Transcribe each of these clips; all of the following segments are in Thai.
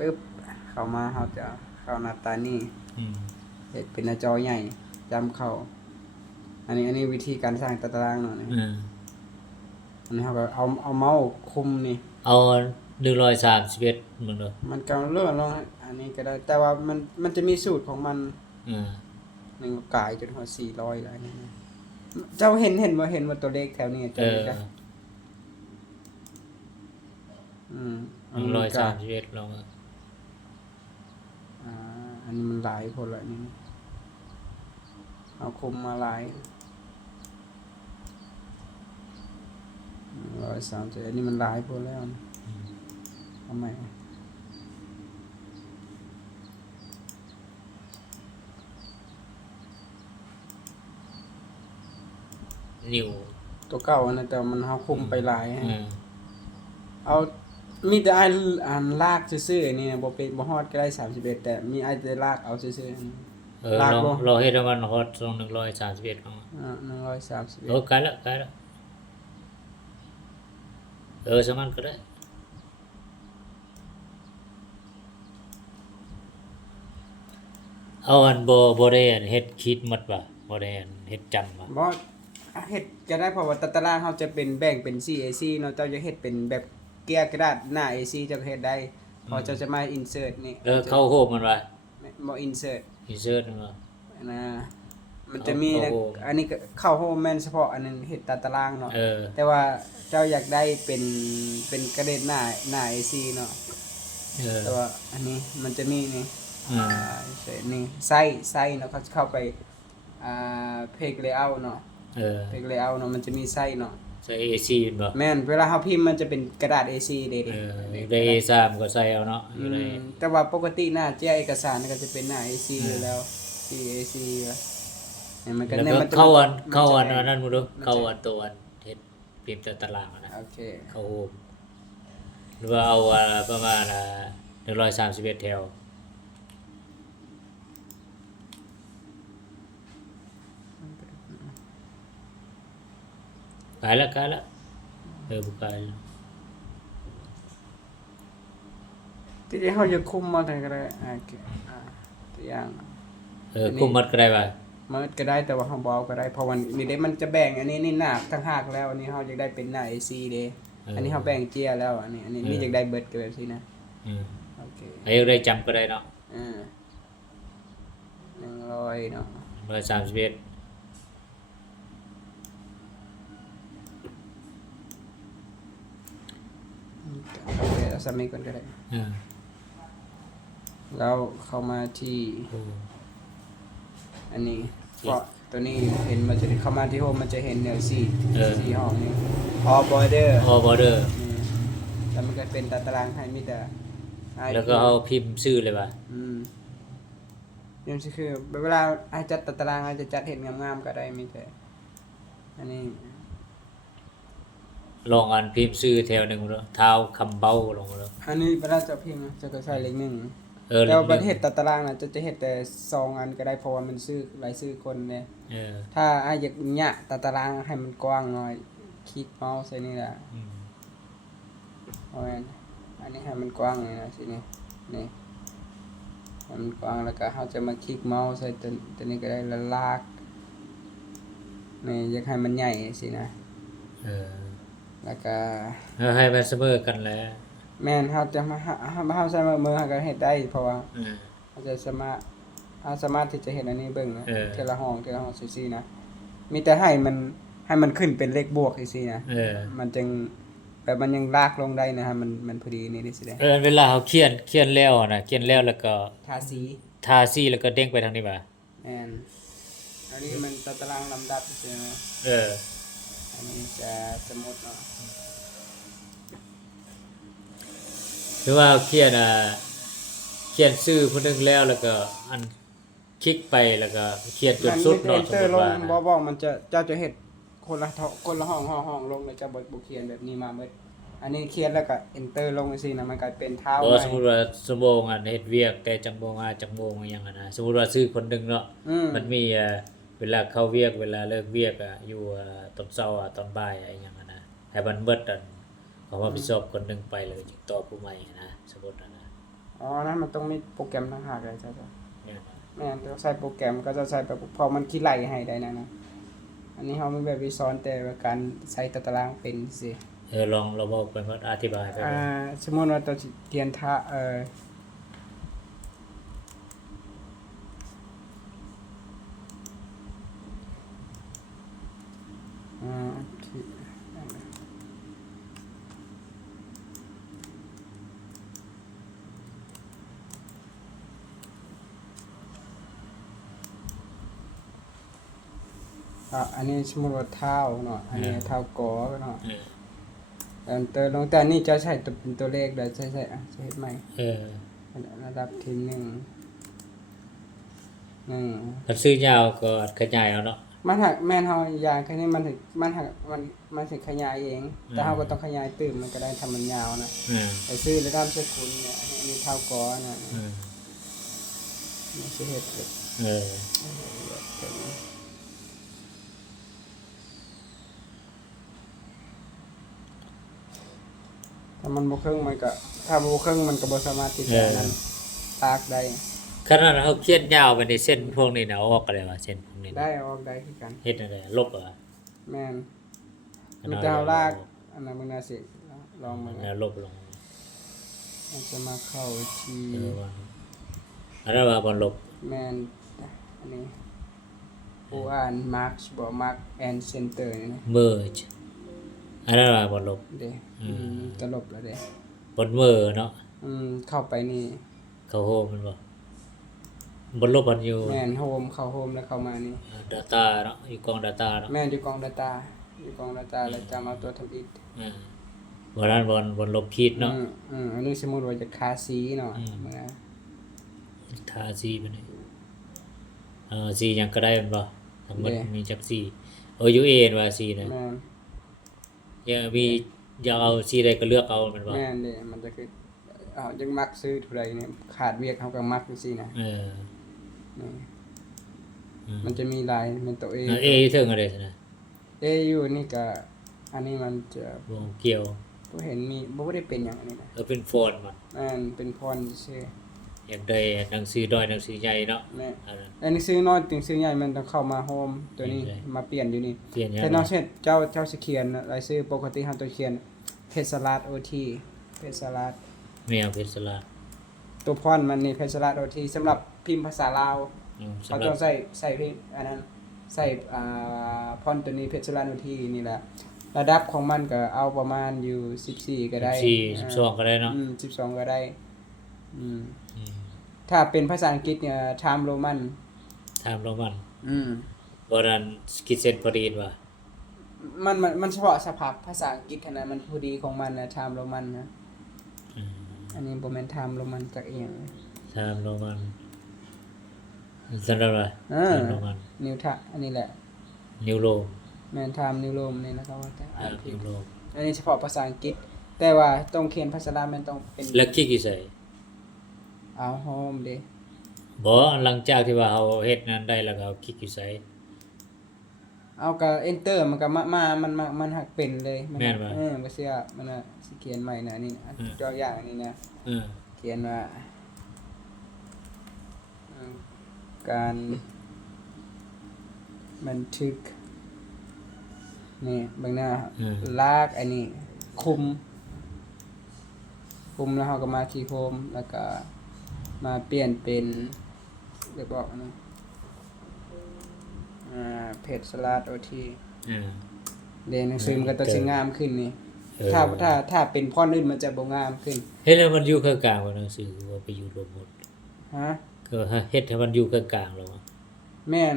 ปึ๊บเข้ามาเราจะเข้าหน้าตานี้เฮ็ดเป็นหน้าจอใหญ่จำเข้าอันนี้วิธีการสร้างตารางเนาะนี่อันนี้เราก็เอาเมาส์คุมนี่เอา131มึงเด้อมันก็เลื่อนลงอันนี้ก็ได้แต่ว่ามันจะมีสูตรของมันหนึ่งกายจนหัว400ได้นี่เจ้าเห็นว่าตัวเลขแถวนี้ตัวนี้ก็131ลงอันนี้มันหลายคนละนี่เอาคุมมาหลาย130อันนี้มันหลายคนแล้วทำไมนิ้วตัวเก่าอันนั้นแต่มันเฮาคุมไปหลายเอามีแต่อันลากซื่อๆนี่บ่เป็นบ่ฮอดก็ได้31แต่มีอันแต่ลากเอาซื่อๆลากเราเฮ็ดให้มันฮอดตรง131ของ131ไกลแล้วสมันก็ได้เอาอันบ่ได้เฮ็ดคิดหมดบ่ได้เฮ็ดจำบ่บ่เฮ็ดก็ได้เพราะว่าตารางเฮาจะเป็นแบ่งเป็น CAC เนาะเจ้าจะเฮ็ดเป็นแบบเกียร์กระดาษหน้า AC เจ้าก็เฮ็ดได้พอเจ้าจะมา insert นี่เข้าโฮมมันว่าบ่ insert มันว่านะมันจะมีนะอันนี้ก็เข้าโฮมแม่นเฉพาะอันนั้นเฮ็ดตารางเนาะแต่ว่าเจ้าอยากได้เป็นกระดาษหน้า AC เนาะแต่ว่าอันนี้มันจะมีนี่นี่ไส้เนาะเขาเข้าไปpage layout เนาะpage layout เนาะมันจะมีไส้เนาะใส่ AC บ่แม่นเวลาเฮาพิมพ์มันจะเป็นกระดาษ AC เด้ได้ A3 ก็ใส่เอาเนาะแต่ว่าปกติหน้าแจ้เอกสารก็จะเป็นหน้า AC อยู่แล้ว CAC เนี่ยมันก็เนี่ยมันเข้าอันนั้นบ่รู้เข้าอันตัวอันเฮ็ดพิมพ์ตารางนะโอเคเข้าโฮมหรือว่าเอาประมาณ131แถวกายละบุกายที่เฮาจะคุมมาได้ก็ได้โอเคตัวอย่างคุมมัดก็ได้บ่มันก็ได้แต่ว่าเฮาบ่เอาก็ได้เพราะว่านี่ได้มันจะแบ่งอันนี้นี่หน้าทั้งหากแล้วอันนี้เฮาอยากได้เป็นหน้า AC เด้อันนี้เฮาแบ่งเจียแล้วอันนี้นี่อยากได้เบิดก็แบบนี้นะโอเคได้จำก็ได้เนาะ100เนาะ131สมัยก่อนก็ได้แล้วเข้ามาที่อันนี้ก็ตัวนี้เห็นมันจะเข้ามาที่โฮมมันจะเห็นแนว4ห้องนี่ all border แล้วมันก็เป็นตารางให้มีแต่แล้วก็เอาพิมพ์ชื่อเลยป่ะยังคือเวลาจัดตารางจะจัดเห็นงามๆก็ได้มีแต่อันนี้ลองอันพิมพ์ชื่อแถวนึงเท้าคำเบ้าลงมาแล้วอันนี้เวลาจะพิมพ์จะก็ใช้เลข1แล้วประเทศตารางน่ะจะเฮ็ดแต่2อันก็ได้เพราะว่ามันชื่อหลายชื่อคนเนี่ยถ้าอยากยะตารางให้มันกว้างหน่อยคลิกเมาส์ใส่นี่ล่ะอันนี้ให้มันกว้างเลยนะสินี่ให้มันกว้างแล้วก็เราจะมาคลิกเมาส์ใส่ตัวนี้ก็ได้แล้วลากนี่อยากให้มันใหญ่สินะแล้วก็ให้มันเสมอกันแล้วแม่นเฮาจะมาเฮาใช้มือเฮาก็เฮ็ดได้เพราะว่าเฮาจะสามารถที่จะเฮ็ดอันนี้เบิ่งนะทีละห้องซื่อๆนะมีแต่ให้มันขึ้นเป็นเลขบวกซื่อๆนะมันจึงแบบมันยังลากลงได้นะฮะมันพอดีนี่สิได้เวลาเฮาเขียนแล้วนะเขียนแล้วแล้วก็ทาสีแล้วก็เด้งไปทางนี้บ่แม่นอันนี้มันตารางลำดับใช่มั้ยอันนี้จะสมมุติเนาะหรือว่าเขียนชื่อผู้นึงแล้วก็อันคลิกไปแล้วก็เขียนจนสุดเนาะสมมุติว่าบ่มันจะเฮ็ดคนละห้องลงแล้วจะบ่เขียนแบบนี้มาเบิดอันนี้เขียนแล้วก็ enter ลงจังซี่นะมันกลายเป็นเท้าสมมุติว่าชั่วโมงอันเฮ็ดเวียกแต่จังโมงอย่างนั้นนะสมมุติว่าชื่อคนนึงเนาะมันมีเวลาเข้าเวียกเวลาเลิกเวียกอยู่ตอนเช้าตอนบ่ายอะไรอย่างนั้นนะให้มันเบิดเขามาพิสอบคนนึงไปเลยตอบผู้ใหม่นะสมมุตินะโ อ๋อนะมันต้องมีโปรแกรมต่างหากเลยจ้ะ เนี่ย แม่นต้องใช้โปรแกรมก็จะใช้แบบพอมันคิดไล่ให้ได้นะอันนี้เฮามีแบบวิสอนแต่ว่าการใช้ตารางเป็นสิ ลองเราบอกไปว่าอธิบายไปว่า สมมุติว่าตัวเรียนท่าโอเคอันนี้สมมุติว่าเท้าเนาะอันนี้เท้ากอเนาะแต่ลงแต่นี่จะใช้ตัวเป็นตัวเลขได้ใช่ใช้เฮ็ดใหม่ระดับที่1ถ้าซื้อยาวก็ขยายเอาเนาะ มันหักแม่นเฮาอย่างแค่นี้มันหักมันสิขยายเองแต่เฮาก็ต้องขยายตื้มมันก็ได้ทำมันยาวนะไปซื้อระดับสกุลเนี่ยอันนี้เท้ากอเนี่ยมันสิเฮ็ดถ้ามันบ่ครึ่งมันก็ถ้าบ่ครึ่งมันก็บ่สามารถที่จะนั้นตากได้ขนาดเฮาเขียนยาวไปในเส้นพวกนี้น่ะเอาออกก็ได้ว่าเส้นพวกนี้ได้ออกได้คือกันเฮ็ดจังได๋ลบเหรอแม่นมีแต่เฮาลากอันนั้นมึงน่าสิลองมึงแล้วลบลงมันจะมาเข้าที่อันนั้นว่าบ่ลบแม่นอันนี้ผู้อ่าน marks บ่ mark and center นี่นะ merge อันนั้นว่าบ่ลบเด้จะลบแล้วเด้บ่เมื่อเนาะเข้าไปนี่เข้าโฮมมันบ่ลบมันอยู่แม่นโฮมเข้าโฮมแล้วเข้ามานี่ data เนาะอยู่กล่อง data เนาะแม่นอยู่กล่อง data อยู่กล่อง data แล้วจะมาตัวทำอิฐบ่นั้นบ่ลบขีดเนาะอันนี้สมมุติว่าจะทาสีเนาะมื้อนะทาสีบัดนี้สีหยังก็ได้แม่นบ่ทั้งหมดมีจักสีอยู่เอ็นว่าสีนะแม่นอยากเอาสีใดก็เลือกเอาแม่นบ่แม่นเด้มันจะคือยังมักซื้อเท่าใดเนี่ยขาดเวียกเฮาก็มักจังซี่นะมันจะมีลายเป็นตัว A ถึงอะไรซั่นน่ะ A อยู่นี่ก็อันนี้มันจะบ่เกี่ยวบ่เห็นมีบ่ได้เป็นหยังอันนี้นะเป็นฟอนต์มันเป็นฟอนต์ซื่ออยากได้หนังสือน้อยหนังสือใหญ่เนาะอันนี้ซื้อน้อยถึงซื้อใหญ่มันต้องเข้ามาโฮมตัวนี้มาเปลี่ยนอยู่นี่แต่นอกเช่นเจ้าสิเขียนรายชื่อปกติเฮาต้องเขียนเพชรสลัด OT เพชรสลัดแม่เพชรสลัดตัวพรมันนี่เพชรสลัด OT สำหรับพิมพ์ภาษาลาวเขาต้องใส่พิมพ์อันนั้นใส่พรตัวนี้เพชรสลัด OT นี่แหละระดับของมันก็เอาประมาณอยู่14ก็ได้12ก็ได้เนาะ12ก็ได้ถ้าเป็นภาษาอังกฤษเนี่ย Time Roman บ่นั้นคิดเส้นพอดีว่ะมันเฉพาะสภาพภาษาอังกฤษขนาดมันพอดีของมันนะ Time Roman นะอันนี้บ่แม่น Time Roman จักอีหยัง Time Roman สำหรับว่า Time Roman นิวทะอันนี้แหละ New Rome แม่น Time New Rome นี่นะครับว่าแต่New Rome อันนี้เฉพาะภาษาอังกฤษแต่ว่าต้องเขียนภาษาลาวมันต้องเป็นแล้วคลิกอยู่ไสเอาโฮมเด้บ่หลังจากที่ว่าเฮาเฮ็ดนั้นได้แล้วก็คลิกอยู่ไสเอาก็ enter มันก็มันหักเป็นเลยแม่นบ่บ่เชื่อมันน่ะสิเขียนใหม่นะนี่ตัวอย่างอันนี้นะเขียนว่าการบันทึกนี่เบิ่งหน้าลากอันนี้คุมแล้วเฮาก็มาที่โฮมแล้วก็มาเปลี่ยนเป็นเรียกบอกนะเพจสลัด OT เดี๋ยวหนังสือมันก็จะงามขึ้นนี่ถ้าเป็นพรอื่นมันจะบ่งามขึ้นเฮ็ดให้มันอยู่กลางๆว่าหนังสือว่าไปอยู่รวมหมดก็เฮ็ดให้มันอยู่กลางๆแล้วแม่น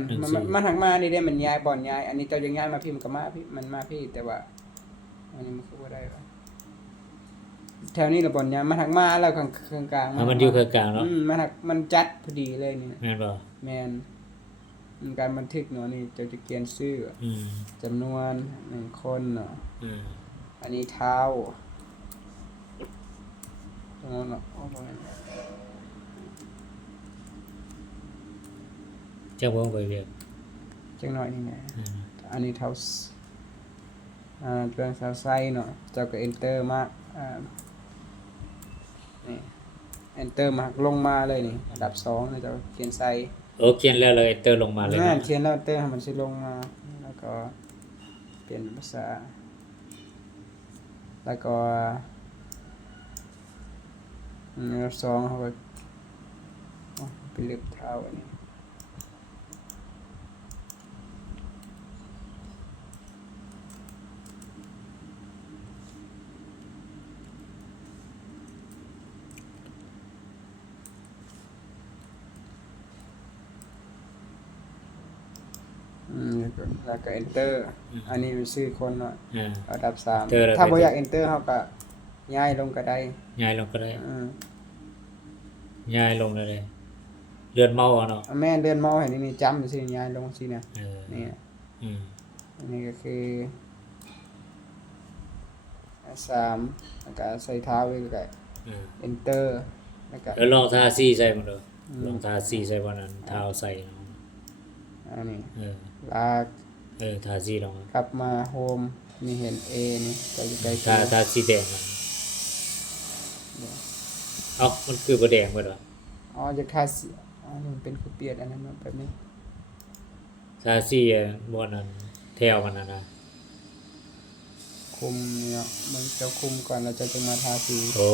มันหักมานี่ได้มันย้ายบ่อนย้ายอันนี้เจ้ายังย้ายมาพี่มันก็มาพี่มันมาพี่แต่ว่าอันนี้มันคือบ่ได้ว่าแถวนี้ละบ่อนย้ายมันหักมาแล้วข้างกลางมันอยู่กลางๆเนาะมันจัดพอดีเลยนี่แม่นบ่แม่นการบันทึกเนาะนี่เจ้าจะเขียนชื่อจำนวน1คนเนาะอันนี้เท้าตรงนั้นเนาะจังบ่ไปเรียกจังหน่อยนี่แหละอันนี้เท้าเป็นเท้าไซเนาะเจ้าก็ enter มานี่ enter มาลงมาเลยนี่อันดับ2นะเจ้าเขียนใส่ โอ้เขียนแล้วเลยเตอร์ลงมาเลย นั่ นะ นเขียนแล้ว enter ให้มันสิลงมาแล้วก็เปลี่ยนภาษาแล้วก็อันดับ2เขาก็ไปเล็บเท้าอันนี้แล้วก็ enter อันนี้เป็นชื่อคนเนาะอันดับ3ถ้าบ่อยาก enter เฮาก็ย้ายลงก็ได้ ย้ายลงก็ได้ย้ายลงเลยเลื่อนเมาส์เอาเนาะแม่นเลื่อนเมาส์ให้นี่จำสิย้ายลงสินะนี่อันนี้ก็คือ3แล้วก็ใส่เท้าไว้ก็ enter แล้วก็แล้วลองทาสีใส่มันเด้อลองทาสีใส่วันนั้นเท้าใส่เนาะอันนี้ลาก ทาสีลงกลับมาโฮมนี่เห็น A นี่ก็อยู่ใกล้ทาสีแดงเอ้ามันคือบ่แดงเบิดว่ะอ๋อจะทาสีมันเป็นคือเปลี่ยนอันนั้นมาแบบนี้ทาสีบ่นั้นแถวมันน่ะนะคุมเนี่ยมันจะคุมก่อนเราจะมาทาสีโอ้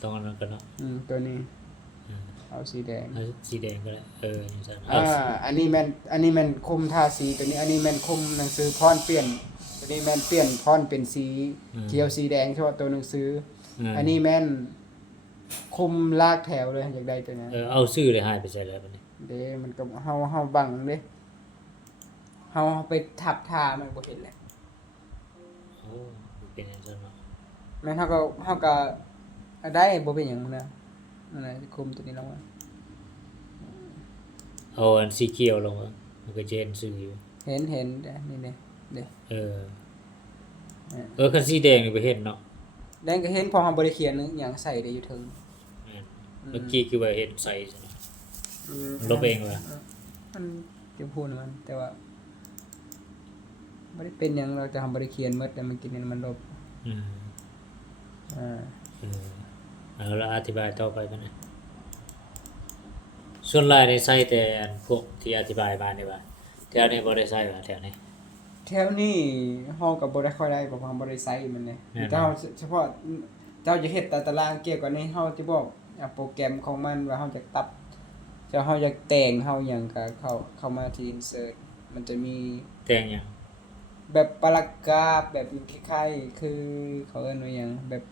ตรงนั้นก็เนาะตัวนี้เอาสีแดงสีแดงก็ได้อย่างนั้นอันนี้แม่นคุมทาสีตัวนี้อันนี้แม่นคุมหนังสือพรเปลี่ยนตัวนี้แม่นเปลี่ยนพรเป็นสีเขียวสีแดงเฉพาะตัวหนังสืออันนี้แม่นคุมลากแถวเลยอยากได้ตัวนี้เอาชื่อเลยหายไปใส่แล้วบัดนี้เด้มันก็เฮาบังเด้เฮาไปทับทามันบ่เห็นแหละโอ้เป็นจังซั่นเนาะแม่นเฮาก็ได้บ่เป็นหยังนะนั่นน่ะคุมตัวนี้ลงมาเอาอันสีเขียวลงมามันก็จะเห็นชื่ออยู่เห็นนี่เด้คันสีแดงนี่บ่เห็นเนาะแดงก็เห็นพอเฮาบ่ได้เขียนหยังใส่ได้อยู่เทิงเมื่อกี้คือว่าเห็นใส่ซั่นลบเองว่ะมันจะพูดมันแต่ว่าบ่ได้เป็นหยังเราจะทำบ่ได้เขียนหมดแต่มันกินนี่มันลบแล้วอธิบายต่อไปกันนะส่วนหลายนี่ใช้แต่อันพวกที่อธิบายมานี่ว่าแถวนี้บ่ได้ใช้ว่าแถวนี้เฮาก็บ่ได้ค่อยได้เพราะว่าบ่ได้ใช้มันนี่เจ้าเฉพาะเจ้าจะเฮ็ดตารางเกี่ยวกับนี้เฮาสิบอกโปรแกรมของมันว่าเฮาจะตัดเฮาอยากแต่งเฮาหยังก็เข้ามาที่ insert มันจะมีแต่งหยังแบบปารากราฟแบบคล้ายๆคือเขาเอิ้นว่าหยังแบบ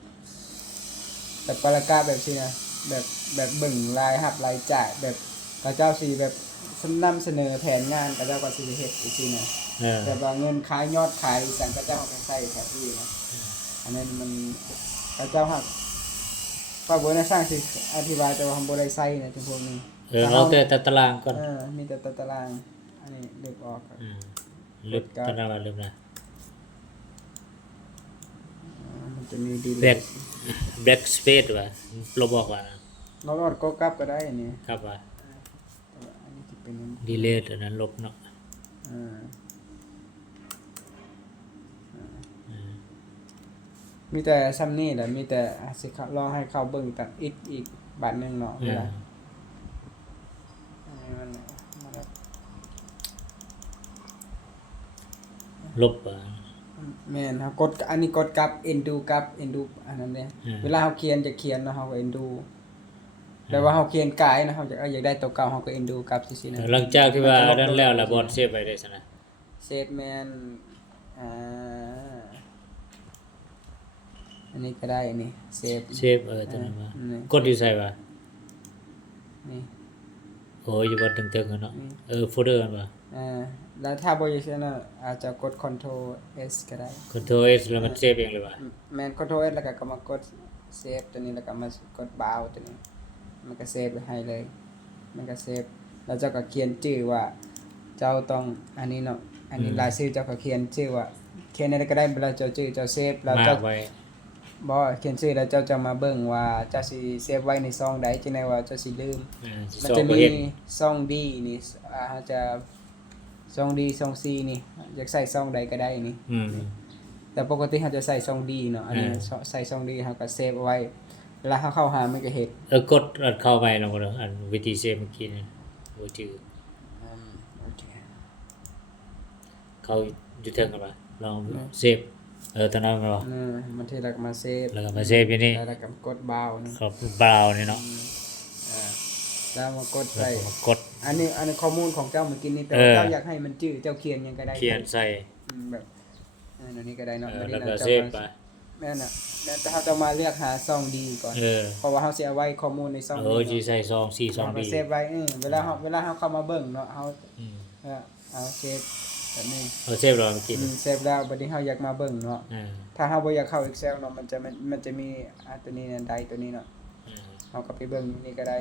ปารากราฟแบบซี่นะแบบเบิ่งรายรับรายจ่ายแบบเขาเจ้าสิแบบนำเสนอแผนงานเขาเจ้าก็สิเฮ็ดจังซี่นะแบบว่าเงินขายยอดขายสั่งเขาเจ้าก็ใช้แบบนี้นะอันนั้นมันเขาเจ้าฮักฝากบ่ได้สร้างสิอธิบายแต่ว่าบ่ได้ใช้นะจังพวกนี้เอาแต่ตารางก่อนมีแต่ตารางอันนี้ลึกออกครับลึกตารางลึกนะมันจะมีดีblack space ว่ะลบออกว่านะลบออกก็กลับก็ได้อันนี้ครับว่าอันนี้สิเป็น delete อันนั้นลบเนาะมีแต่ซ้ำนี่แหละมีแต่สิรอให้เขาเบิ่งตัดอีกบัดนึงเนาะเวลาลบแม่นครับกดอันนี้กดกับ undo กับ undo อันนั้นเด้เวลาเฮาเขียนจะเขียนเนาะเฮาก็ undo แปลว่าเฮาเขียนกายนะเฮาอยากได้ตัวเก่าเฮาก็ undo กับซื่อๆนะหลังจากที่ว่านั้นแล้วล่ะบ่เซฟไว้ได้ซั่นน่ะเซฟแม่นอันนี้ก็ได้นี่เซฟตัวนั้นว่ากดอยู่ไสวะนี่โอ้ยอยู่บ่ตึงๆเนาะโฟลเดอร์มันว่ะแล้วถ้าบ่อยากเนาะอาจจะกด Ctrl S ก็ได้ Ctrl S แล้วมันเซฟเองเลยว่ะแม่น Ctrl S แล้วก็มากดเซฟตัวนี้แล้วก็มากดบราวตัวนี้มันก็เซฟไว้ให้เลยมันก็เซฟแล้วเจ้าก็เขียนชื่อว่าเจ้าต้องอันนี้เนาะอันนี้รายชื่อเจ้าก็เขียนชื่อว่าเขียนอะไรก็ได้เวลาเจ้าชื่อเจ้าเซฟแล้วเจ้าบ่เขียนชื่อแล้วเจ้าจะมาเบิ่งว่าเจ้าสิเซฟไว้ในซองใดจังได๋ว่าเจ้าสิลืมมันจะมีซอง D นี่เฮาจะซอง D ซอง C นี่อยากใส่ซองใดก็ได้นี่แต่ปกติเฮาจะใส่ซอง D เนาะอันนี้ใส่ซอง D เฮาก็เซฟเอาไว้ ลาเข้าหามันก็เฮ็ดกดอัดเข้าไปลองบ่อันวิธีเซฟเมื่อกี้นี่บ่จื้อโอเคเขาอยู่เทิงกันว่าลองเซฟตอนนั้นบ่มันที่แล้วก็มาเซฟแล้วก็มาเซฟอยู่นี่แล้วก็กดบราวนี่ครับบราวนี่เนาะแล้วมากดใส่กดอันนี้ข้อมูลของเจ้าเมื่อกี้นี่แต่เจ้าอยากให้มันจื้อเจ้าเขียนยังก็ได้เขียนใส่แบบอันนี้ก็ได้เนาะแล้วก็เซฟไปแม่นน่ะแต่เฮาจะมาเลือกหาซองดีก่อนเพราะว่าเฮาสิเอาไว้ข้อมูลในซองสิใส่ซอง4ซองดีเซฟไว้เวลาเฮาเข้ามาเบิ่งเนาะเฮาเอาเซฟแบบนี้เซฟแล้วเมื่อกี้เซฟแล้วบัดนี้เฮาอยากมาเบิ่งเนาะถ้าเฮาบ่อยากเข้า Excel เนาะมันจะมีตัวนี้นั่นใดตัวนี้เนาะเฮาก็ไปเบิ่งนี่ก็ได้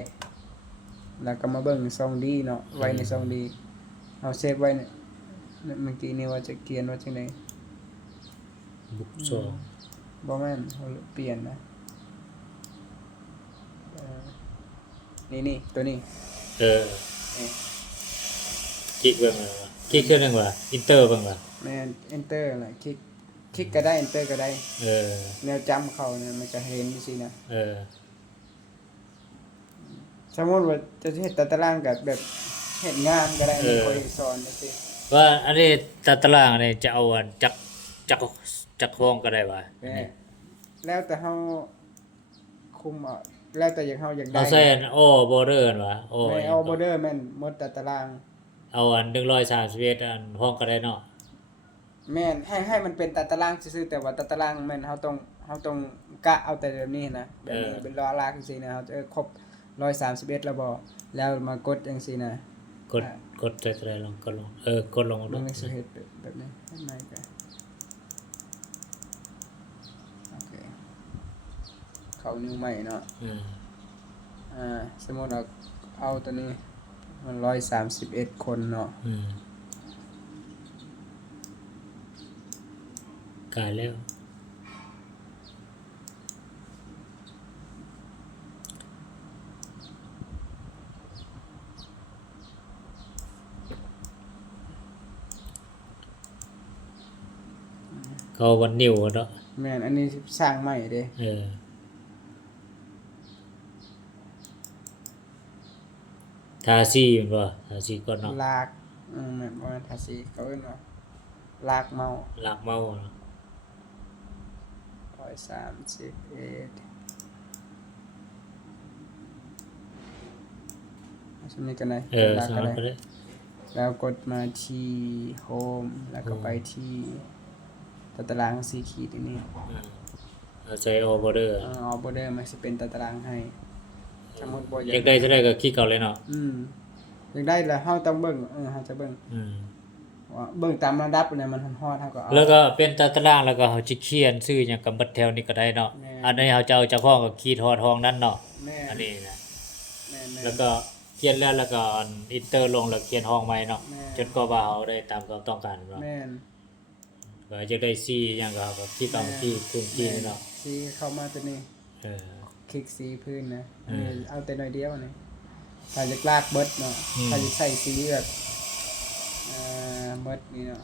แล้วก็มาเบิ่งซองดีเนาะไว้ในซองดีเฮาเซฟไว้เนี่ยเมื่อกี้นี่ว่าจะเขียนว่าจังได๋บุ๊กซองบ่แม่นเฮาเปลี่ยนนะนี่ตัวนี้คลิกเบิ่งว่าคลิกคือจังว่าอินเตอร์เบิ่งว่าแม่น enter ล่ะคลิกก็ได้ enter ก็ได้แนวจำเข้าเนี่ยมันจะเห็นจังซี่นะสมมุติว่าจะเฮ็ดตารางกับแบบเฮ็ดงานก็ได้มีคนสอนจังซี่ว่าอันนี้ตารางนี่จะเอาอันจักห้องก็ได้ว่าแล้วแต่เฮาคุมเอาแล้วแต่อย่างเฮาอยากได้เอาใส่อันบอร์เดอร์ว่ะไม่เอาบอร์เดอร์แม่นหมดตารางเอาอัน131อันห้องก็ได้เนาะแม่นให้มันเป็นตารางซื่อๆแต่ว่าตารางแม่นเฮาต้องกะเอาแต่แบบนี้นะแบบนี้เป็นลากจังซี่นะเฮาครบ131แล้วบ่แล้วมากดจังซี่นะกดใส่ลงกดลงกดลงมันไม่สิเฮ็ดแบบนี้เฮ็ดใหม่ก็โอเคเข้านิวใหม่เนาะสมมุติเอาตัวนี้มัน131คนเนาะกายแล้วเขาวันนิวเนาะแม่นอันนี้สร้างใหม่เด้ทาซี่แม่นบ่ทาซี่ก่อนเนาะลากแม่นบ่แม่นทาซี่เขาเอิ้นว่าลากเมาเนาะ131สำนี้กันได้ลากกันได้แล้วกดมาที่โฮมแล้วก็ไปที่ตารางสีขีดนี่ใช้ออเดอร์บอร์เดอร์มันสิเป็นตารางให้สมมุติบ่อยากได้จะได้ก็คลิกเอาเลยเนาะอยากได้แล้วเฮาต้องเบิ่งเฮาจะเบิ่งว่าเบิ่งตามระดับเนี่ยมันฮอดเฮาก็เอาแล้วก็เป็นตารางแล้วก็เฮาสิเขียนชื่อหยังกับบัดแถวนี้ก็ได้เนาะอันนี้เฮาจะเอาจากห้องก็คีย์ทอดห้องนั้นเนาะอันนี้นะแล้วก็เขียนแล้วก็อินเตอร์ลงแล้วเขียนห้องใหม่เนาะจนกว่าเฮาได้ตามความต้องการเนาะแม่นก็จะได้สีหยังก็ที่ตามที่คุมที่เนาะสีเข้ามาตัวนี้คลิกสีพื้นนะอันนี้เอาแต่น้อยเดียวนี่ถ้าจะลากเบิดเนาะถ้าจะใส่สีแบบเบิดนี่เนาะ